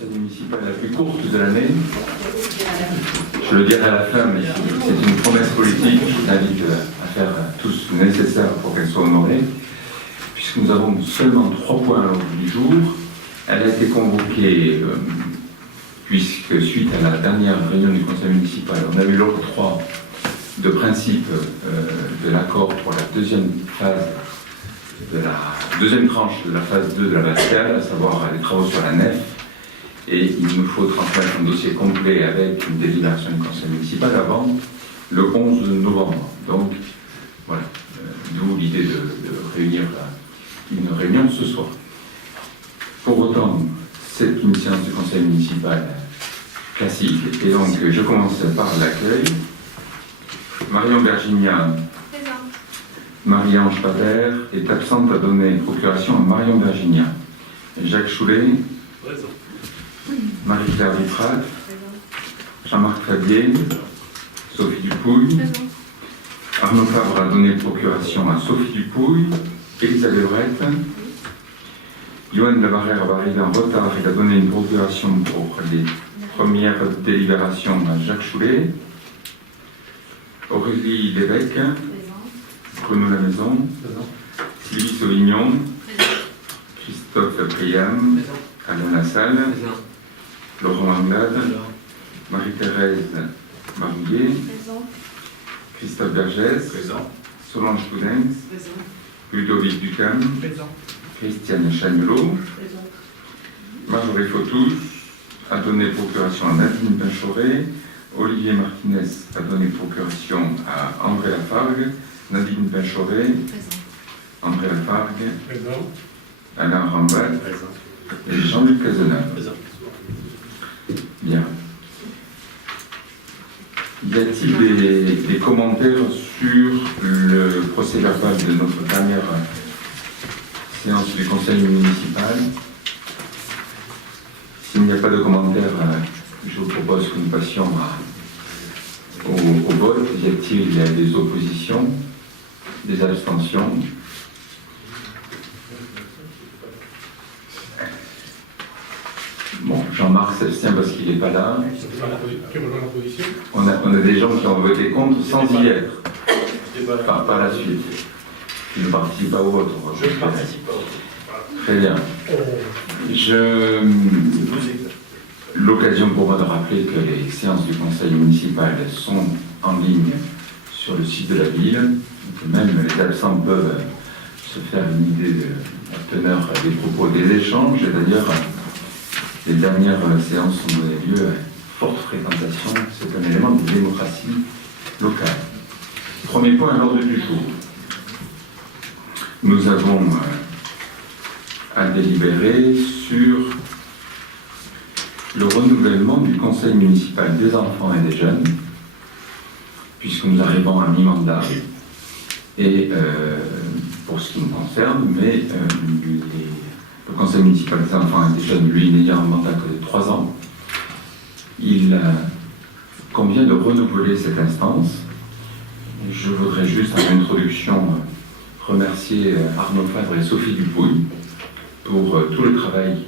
conseil municipal la plus courte de l'année. Je le dirai à la fin, mais c'est une promesse politique. Je vous invite à faire tout ce nécessaire pour qu'elle soit honorée. Puisque nous avons seulement 3 points à l'ordre du jour, elle a été convoquée, puisque suite à la dernière réunion du conseil municipal, on a eu l'octroi de principe de l'accord pour la deuxième phase de la deuxième tranche de la phase 2 de la Bastille, à savoir les travaux sur la nef. Et il nous faut transmettre un dossier complet avec une délibération du conseil municipal avant le 11 novembre. Donc, voilà, d'où l'idée de réunir une réunion ce soir. Pour autant, c'est une séance du conseil municipal classique. Et donc, je commence par l'accueil. Marion Virginia. Marie-Ange Pater est absente à donner procuration à Marion Virginia. Jacques Choulet. Présent. Marie-Claire Vitrat. Jean-Marc Fabier. Sophie Dupouille. Présent. Arnaud Fabre a donné procuration à Sophie Dupouille. Élisa Levrette. Yoann Labarère va arriver en retard. Il a donné une procuration pour les premières délibérations à Jacques Choulet. Aurélie Lévesque. Bruno Lamaison, Sylvie Sauvignon, Christophe Priam, Alain Lassalle, Laurent Anglade, Marie-Thérèse Marouillet, Christophe Vergès, Solange Coudens, Ludovic Ducam, Christiane Chagnelot, Marjorie Fautus a donné procuration à Nadine Pinchoret, Olivier Martinez a donné procuration à André Lafargue, Nadine Pinchoret, André Lafargue, Alain Rambat et Jean-Luc Cazenave. Bien. Y a-t-il des commentaires sur le procès verbal de notre dernière séance du conseil municipal? S'il n'y a pas de commentaires, je vous propose que nous passions au vote. Y a-t-il des oppositions? Des abstentions? Bon, Jean-Marc s'abstient parce qu'il n'est pas là. On a des gens qui ont voté contre sans y être. Enfin, par la suite. Qui ne participent pas au vote. Je ne participe pas au vote. Très bien. L'occasion pour moi de rappeler que les séances du conseil municipal sont en ligne sur le site de la ville. Même les absents peuvent se faire une idée de la teneur des propos des échanges. Et d'ailleurs, les dernières séances ont donné lieu à forte fréquentation. C'est un élément de démocratie locale. Premier point à l'ordre du jour. Nous avons à délibérer sur le renouvellement du conseil municipal des enfants et des jeunes, puisque nous arrivons à mi-mandat. Et pour ce qui me concerne, mais le conseil municipal des enfants et des jeunes, lui, n'ayant un mandat que de 3 ans, il convient de renouveler cette instance. Je voudrais juste, en introduction, remercier Arnaud Fabre et Sophie Dupouille pour tout le travail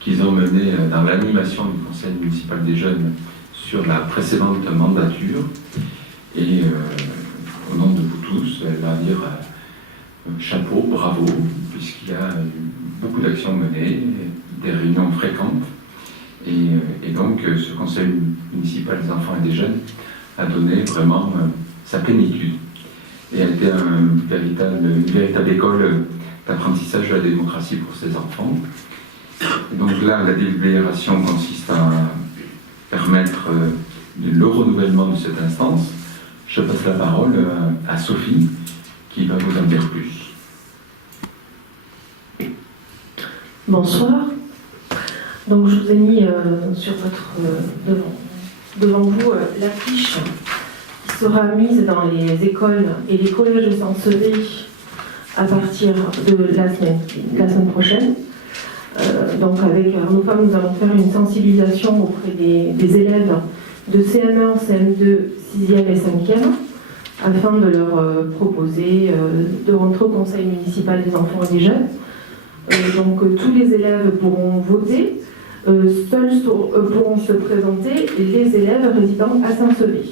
qu'ils ont mené dans l'animation du conseil municipal des jeunes sur la précédente mandature. Et au nom de vous tous, elle va dire chapeau, bravo, puisqu'il y a eu beaucoup d'actions menées, des réunions fréquentes. Et donc, ce conseil municipal des enfants et des jeunes a donné vraiment sa plénitude. Et a été une véritable école d'apprentissage de la démocratie pour ces enfants. Et donc là, la délibération consiste à permettre le renouvellement de cette instance. Je passe la parole à Sophie, qui va vous en dire plus. Bonsoir. Donc je vous ai mis sur devant vous l'affiche qui sera mise dans les écoles et les collèges de Sanceré à partir de la semaine prochaine. Donc avec Arnaud Fabre, nous allons faire une sensibilisation auprès des élèves de CM1, CM2, 6e et 5e, afin de leur proposer de rentrer au conseil municipal des enfants et des jeunes. Donc tous les élèves pourront voter Seuls pourront se présenter les élèves résidant à Saint-Sevé.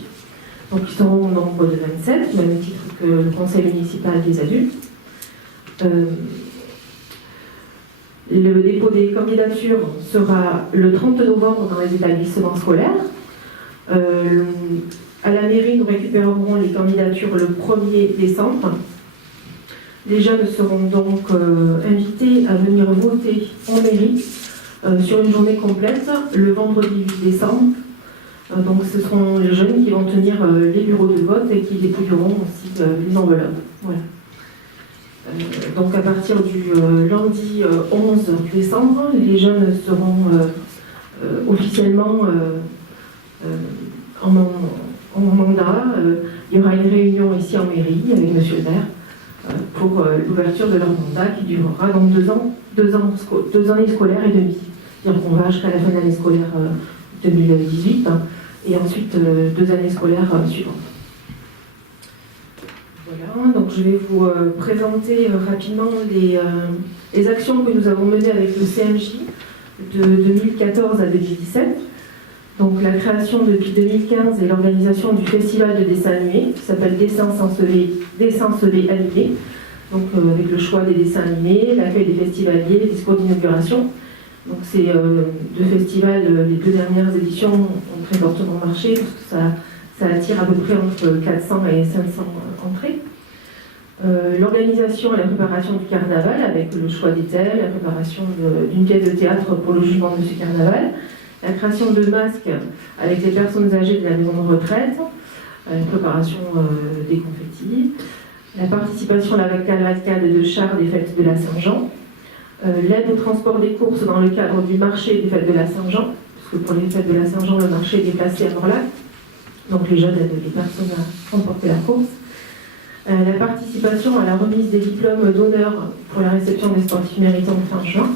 Donc ils seront au nombre de 27, même titre que le conseil municipal des adultes. Le dépôt des candidatures sera le 30 novembre dans les établissements scolaires. À la mairie, nous récupérerons les candidatures le 1er décembre. Les jeunes seront donc invités à venir voter en mairie sur une journée complète le vendredi 8 décembre. Donc ce seront les jeunes qui vont tenir les bureaux de vote et qui dépouilleront aussi les enveloppes. Voilà. Donc à partir du lundi 11 décembre, les jeunes seront officiellement en mandat. Il y aura une réunion ici en mairie avec M. le maire pour l'ouverture de leur mandat qui durera donc 2 années scolaires et demie. C'est-à-dire qu'on va jusqu'à la fin de l'année scolaire 2018 et ensuite 2 années scolaires suivantes. Voilà, donc je vais vous présenter rapidement les actions que nous avons menées avec le CMJ de 2014 à 2017. Donc la création depuis 2015 et l'organisation du festival de dessin animé qui s'appelle Dessin Saint-Sevé animé. Donc avec le choix des dessins animés, l'accueil des festivaliers, les discours d'inauguration. Donc ces 2 festivals, les 2 dernières éditions ont très fortement marché parce que ça attire à peu près entre 400 et 500 entrées. L'organisation et la préparation du carnaval avec le choix des thèmes, la préparation d'une pièce de théâtre pour le jugement de ce carnaval, la création de masques avec les personnes âgées de la maison de retraite, la préparation des confettis, la participation à la cavalcade de chars des fêtes de la Saint-Jean, l'aide au transport des courses dans le cadre du marché des fêtes de la Saint-Jean, parce que pour les fêtes de la Saint-Jean, le marché est déplacé à Morlaix, donc les jeunes aident les personnes à remporter la course. La participation à la remise des diplômes d'honneur pour la réception des sportifs méritants fin juin.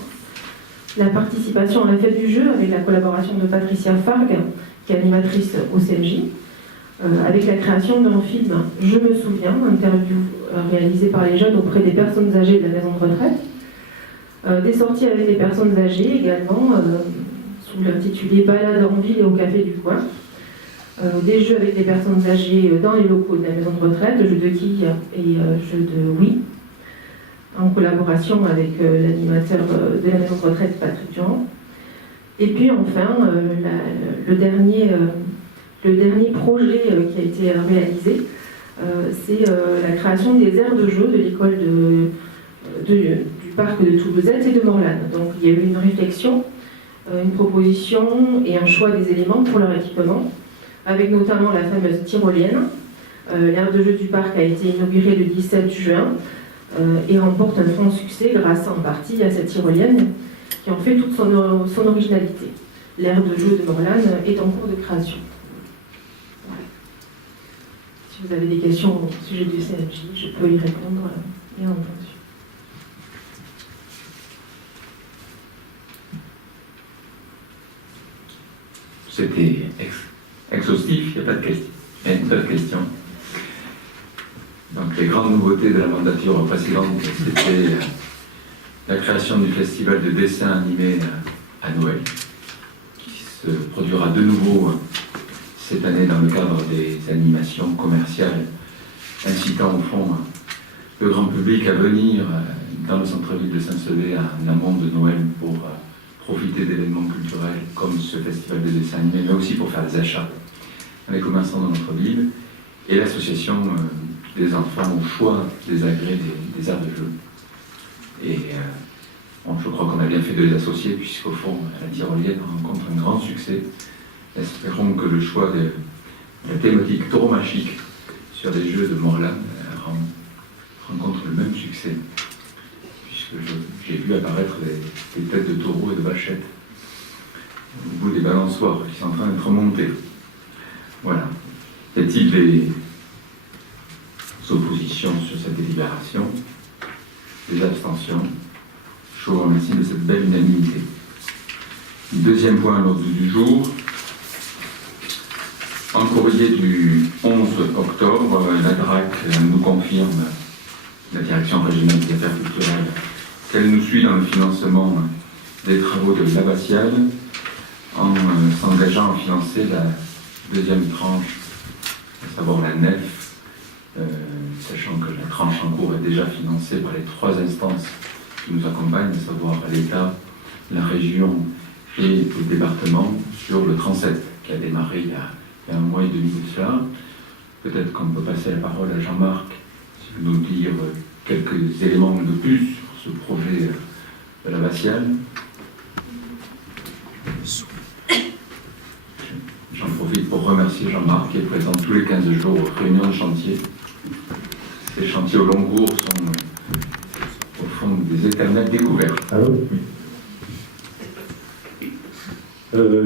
La participation à la fête du jeu avec la collaboration de Patricia Fargue, qui est animatrice au CMJ, avec la création d'un film « Je me souviens », interview réalisé par les jeunes auprès des personnes âgées de la maison de retraite. Des sorties avec les personnes âgées également, sous l'intitulé « Balade en ville et au café du coin ». Des jeux avec les personnes âgées dans les locaux de la maison de retraite, jeux de quilles et jeux de oui, en collaboration avec l'animateur de la maison de retraite, Patrick Durand. Et puis enfin, le dernier projet qui a été réalisé, c'est la création des aires de jeu de l'école du parc de Toulousette et de Morlanes. Donc il y a eu une réflexion, une proposition et un choix des éléments pour leur équipement, avec notamment la fameuse tyrolienne. L'aire de jeu du parc a été inaugurée le 17 juin et remporte un franc succès grâce en partie à cette tyrolienne qui en fait toute son originalité. L'aire de jeu de Morlanes est en cours de création. Voilà. Si vous avez des questions au sujet du CMJ, je peux y répondre, bien entendu. C'était exhaustif, il n'y a pas de question. Il y a une seule question. Donc les grandes nouveautés de la mandature précédente, c'était la création du festival de dessin animé à Noël, qui se produira de nouveau cette année dans le cadre des animations commerciales, incitant au fond le grand public à venir dans le centre-ville de Saint-Sevé en amont de Noël pour profiter d'événements culturels comme ce festival de dessin animé, mais aussi pour faire des achats dans les commerçants de notre ville, et l'association des enfants au choix des agrès des aires de jeu. Et je crois qu'on a bien fait de les associer, puisqu'au fond, la tyrolienne rencontre un grand succès. Espérons que le choix de la thématique tauromachique sur les jeux de Morlanes rencontre le même succès, puisque j'ai vu apparaître des têtes de taureaux et de vachettes au bout des balançoires qui sont en train d'être remontées. Voilà. Y a-t-il des oppositions sur cette délibération? Des abstentions? Je vous remercie de cette belle unanimité. Deuxième point à l'ordre du jour. En courrier du 11 octobre, la DRAC nous confirme, la Direction régionale des affaires culturelles, qu'elle nous suit dans le financement des travaux de l'abbatiale en s'engageant à financer la deuxième tranche, à savoir la nef, sachant que la tranche en cours est déjà financée par les 3 instances qui nous accompagnent, à savoir l'État, la région et le département, sur le transept qui a démarré il y a 1 mois et demi de cela. Peut-être qu'on peut passer la parole à Jean-Marc, s'il veut nous dire quelques éléments de plus sur ce projet de l'abbatiale. J'en profite pour remercier Jean-Marc qui est présent tous les 15 jours aux réunions de chantier. Ces chantiers au long cours sont au fond des éternelles découvertes. Allô ?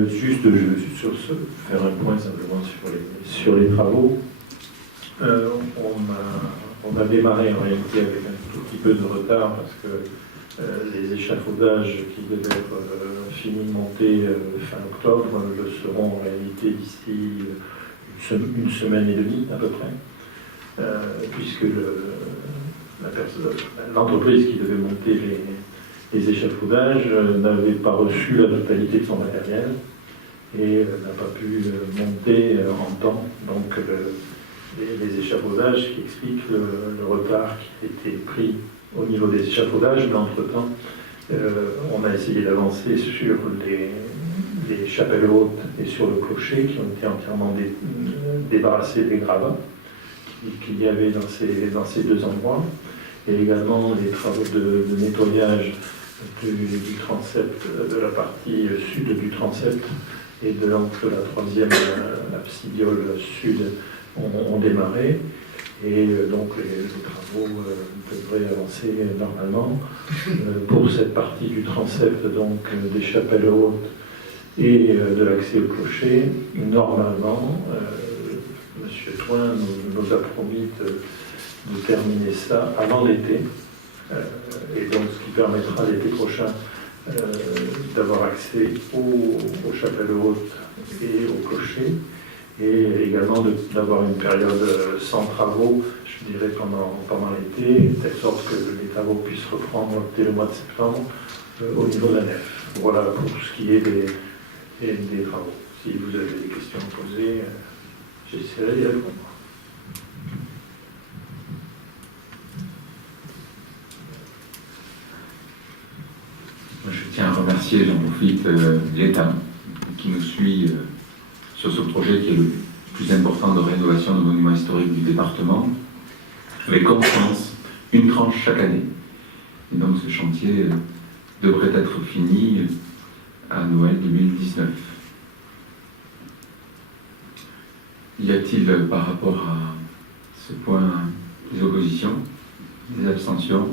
Juste, je veux faire un point simplement sur les travaux. On a démarré en réalité avec un tout petit peu de retard parce que les échafaudages qui devaient être finis montés fin octobre le seront en réalité d'ici une semaine et demie à peu près, puisque l'entreprise qui devait monter les échafaudages n'avait pas reçu la totalité de son matériel et n'a pas pu monter en temps. Donc les échafaudages qui expliquent le retard qui a été pris au niveau des échafaudages, mais entre-temps, on a essayé d'avancer sur les chapelles hautes et sur le clocher qui ont été entièrement débarrassés des gravats qu'il y avait dans ces 2 endroits, et également les travaux de nettoyage du transept, de la partie sud du transept et de l'entre la 3e absidiole sud ont démarré, et donc les travaux devraient avancer normalement. Pour cette partie du transept, donc des chapelles hautes et de l'accès au clocher, normalement, M. Toin nous a promis de terminer ça avant l'été, et donc ce qui permettra l'été prochain d'avoir accès aux chapelles hautes et au clocher, et également d'avoir une période sans travaux, je dirais pendant l'été, de telle sorte que les travaux puissent reprendre dès le mois de septembre au niveau de la nef. Voilà pour ce qui est des travaux. Si vous avez des questions à poser, j'essaierai d'y répondre. Je tiens à remercier, j'en profite, l'État qui nous suit sur ce projet qui est le plus important de rénovation de monuments historiques du département, avec constance, une tranche chaque année. Et donc ce chantier devrait être fini à Noël 2019. Y a-t-il par rapport à ce point des oppositions, des abstentions?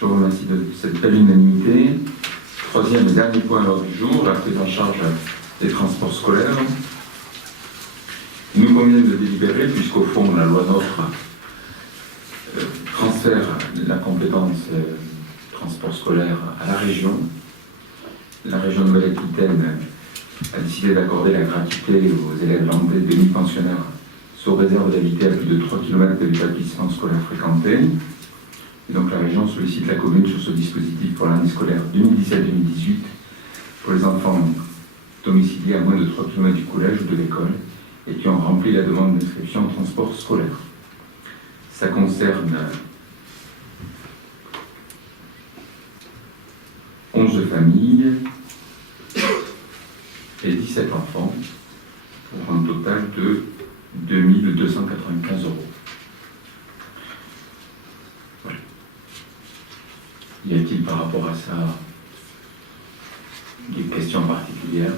Je vous remercie de cette belle unanimité. 3e et dernier point à l'ordre du jour, la prise en charge des transports scolaires. Il nous convient de délibérer, puisqu'au fond, la loi NOTRe transfère la compétence transport scolaire à la région. La région de Nouvelle-Aquitaine a décidé d'accorder la gratuité aux élèves landais demi-pensionnaires sous réserve d'habiter à plus de 3 km de l'établissement scolaire fréquenté. Et donc la région sollicite la commune sur ce dispositif pour l'année scolaire 2017-2018 pour les enfants domiciliés à moins de 3 km du collège ou de l'école et qui ont rempli la demande d'inscription au transport scolaire. Ça concerne 11 familles et 17 enfants pour un total de 2 295 €. Voilà. Y a-t-il par rapport à ça des questions particulières?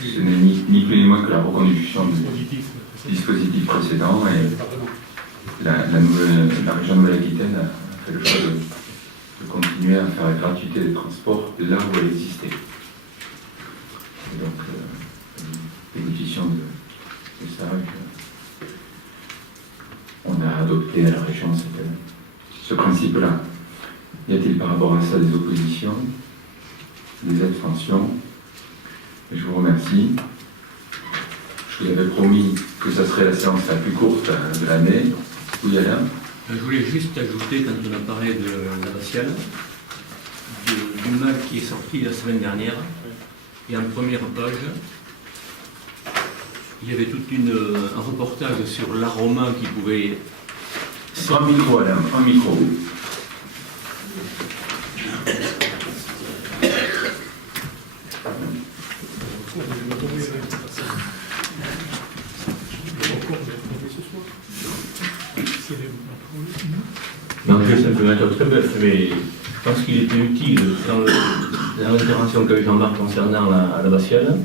Ce n'est ni plus ni moins que la reconduction du dispositif précédent, et la région de Nouvelle-Aquitaine a fait le choix de continuer à faire la gratuité des transports là où elle existait. Et donc, bénéficiant de ça, on a adopté à la région ce principe-là. Y a-t-il par rapport à ça des oppositions, des abstentions? Je vous remercie. Je vous avais promis que ça serait la séance la plus courte de l'année. Oui, Alain? Je voulais juste ajouter, quand on a parlé de l'abbatiale, du mal qui est sorti la semaine dernière, et en première page, il y avait tout un reportage sur l'aroma qui pouvait... Un micro, Alain, un micro. Non, je vais simplement être très bref, mais je pense qu'il était utile, dans l'intervention qu'a eu Jean-Marc concernant l'abbatiale,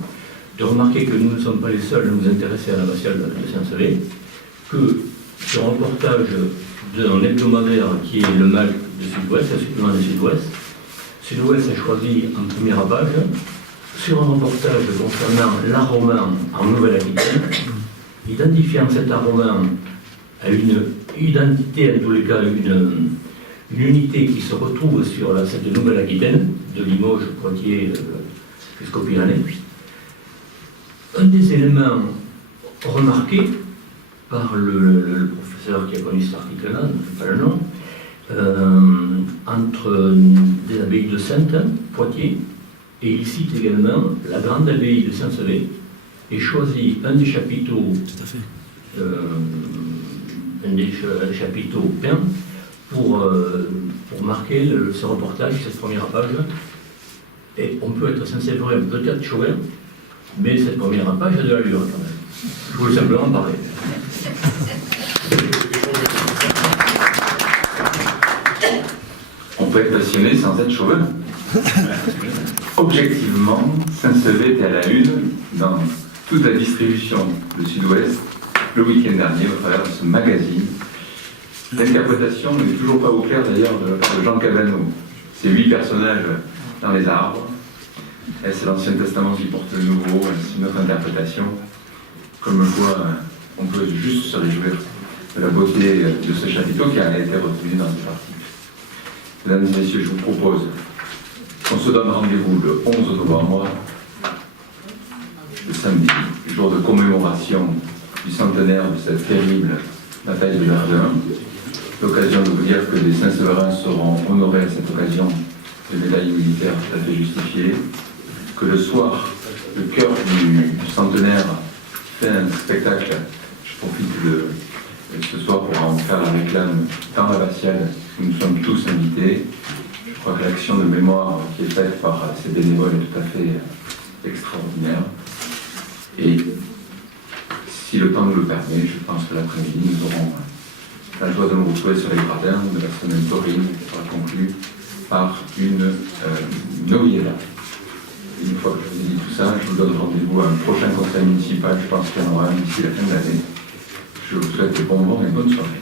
de remarquer que nous ne sommes pas les seuls à nous intéresser à l'abbatiale de Saint-Sevé, que sur un reportage d'un hebdomadaire qui est le MAC de Sud-Ouest, un supplément de Sud-Ouest, Sud-Ouest a choisi en première page, sur un reportage concernant l'aroman en Nouvelle-Aquitaine, identifiant cet aroman à une identité, en tous les cas une unité qui se retrouve sur cette Nouvelle-Aquitaine, de Limoges, Poitiers, jusqu'au Pyrénées. Un des éléments remarqués par le professeur qui a connu cet article-là, je ne sais pas le nom, entre des abbayes de Saintes, Poitiers, et il cite également la grande abbaye de Saint-Sevé, et choisit un des chapiteaux, peints pour marquer ce reportage, cette première page. Et on peut être sincèrement peut-être chauvin, mais cette première page a de l'allure quand même. Je voulais simplement parler. On peut être passionné sans être chauvin. Objectivement, Saint-Sevé était à la une dans toute la distribution de Sud-Ouest le week-end dernier au travers de ce magazine. L'interprétation n'est toujours pas au clair d'ailleurs de Jean Cabano. Ces 8 personnages dans les arbres. Est-ce l'Ancien Testament qui porte le Nouveau? Est-ce une autre interprétation? Comme quoi, on peut juste se réjouir de la beauté de ce chapiteau qui a été retenu dans cet article. Mesdames et messieurs, je vous propose qu'on se donne rendez-vous le 11 novembre, le samedi, jour de commémoration du centenaire de cette terrible bataille de Verdun. L'occasion de vous dire que les Saint-Séverins seront honorés à cette occasion de médailles militaires tout à fait justifiées, que le soir, le cœur du centenaire fait un spectacle. Je profite de ce soir pour en faire la réclame dans l'abbatiale, où nous sommes tous invités. Je crois que l'action de mémoire qui est faite par ces bénévoles est tout à fait extraordinaire. Et si le temps nous le permet, je pense que l'après-midi, nous aurons la joie de nous retrouver sur les gradins de la semaine taurine, qui sera conclue par une noviella. Une fois que je vous ai dit tout ça, je vous donne rendez-vous à un prochain conseil municipal, je pense qu'il y en aura un d'ici la fin de l'année. Je vous souhaite de bons vents et bonne soirée.